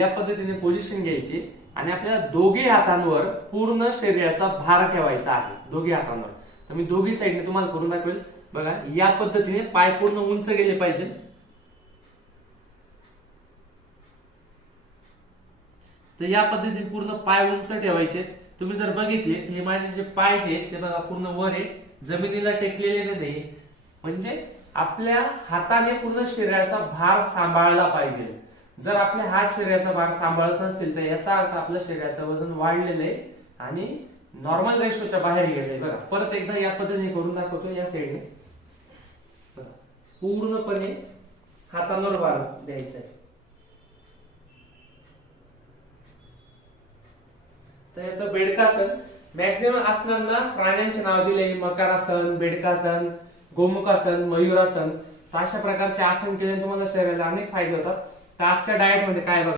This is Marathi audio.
या पद्धतीने पोझिशन घ्यायची आणि आपल्याला दोघी हातांवर पूर्ण शरीराचा भार ठेवायचा आहे, दोघी हातांवर. तर मी दोघी साईडने तुम्हाला करून दाखवेल. बघा, या पद्धतीने पाय पूर्ण उंच गेले पाहिजे. तर या पद्धतीने पूर्ण पाय उंच ठेवायचे. तुम्ही जर बघितले तर हे माझे जे पाय जे आहेत ते बघा पूर्ण वर आहे, जमिनीला टेकलेले नाही. म्हणजे आपल्या हाताने पूर्ण शरीराचा भार सांभाळला पाहिजे. जर आपल्या हात शरीराचा भार सांभाळत नसतील तर याचा अर्थ आपल्या शरीराचं वजन वाढलेलं आहे आणि नॉर्मल रेशोच्या बाहेर गेलेलं आहे. बघा, परत एकदा या पद्धतीने करून दाखवतो. या साईडने बघा, पूर्णपणे हातांवर भार द्यायचा आहे. तर येतं बेडकासन. मॅक्झिमम आसनांना प्राण्यांचे नाव दिले, मकरासन, बेडकासन, गोमुखासन, मयुरासन. अशा प्रकारचे आसन केल्याने तुम्हाला शरीराला अनेक फायदे होतात. तर आजच्या डाएट मध्ये काय बघा,